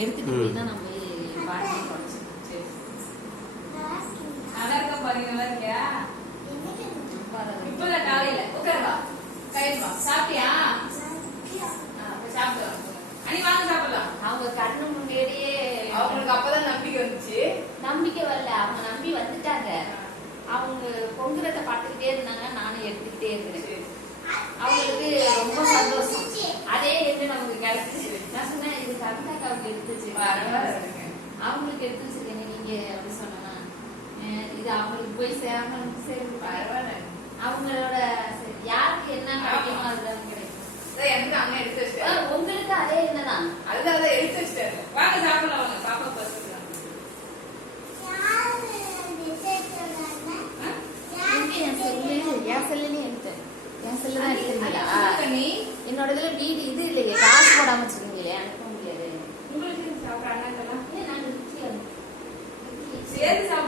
எடுத்துட்டு நம்ம பாட்டி குறைச்சு அழகா பாருங்க நல்லா இருக்கியா? இப்பதான் காலையில உட்காருவா கைவா சாப்பிட்டியா? சாப்பிட்டு அனி வாங்க சாப்பிடலாம். அவங்க கண்ணு முன்னாடியே அவங்களுக்கு அப்பதான் நம்பிக்கை வந்துச்சு. நம்பிக்கை வரல, அவங்க நம்பி வந்துட்டாங்க. அவங்க பொங்குறத பார்த்துக்கிட்டே இருந்தாங்க, நானும் எடுத்துக்கிட்டே இருந்தேன். அவங்களுக்கு ரொம்ப சந்தோஷம். அதே எண்ணு நமக்கு கிடைச்சிச்சு. நான் சொன்னேன் இது கவிதாக்கு அவங்க எடுத்துச்சு, அவங்களுக்கு எடுத்து வச்சிருக்கீங்க நீங்க அப்படி சொன்னா இது அவங்களுக்கு போய் சேரணும். சரி பரவாயில்ல, அவங்களோட யாருக்கு என்ன கிடைக்குமோ அதுல கிடைக்கும். எனக்கு அண்ணன் எடுத்து வச்சிட்டாரு. உங்களுக்கு அதே என்னதான் அதுதான் அதை எடுத்து வச்சிட்டாரு. வாங்க சாப்பிடலாம் வாங்க பாப்பா பசிக்கலாம். என் செல்லுன்னு எடுத்தேன். என் செல்லு தான் எடுத்துருக்கீங்களா? என்னோட இதுல வீடு இது இல்லையே, காசு போடாம வச்சிருக்கீங்களே, அனுப்ப முடியாது. உங்களுக்கு சாப்பிட்ற அண்ணா நாங்க சேர்ந்து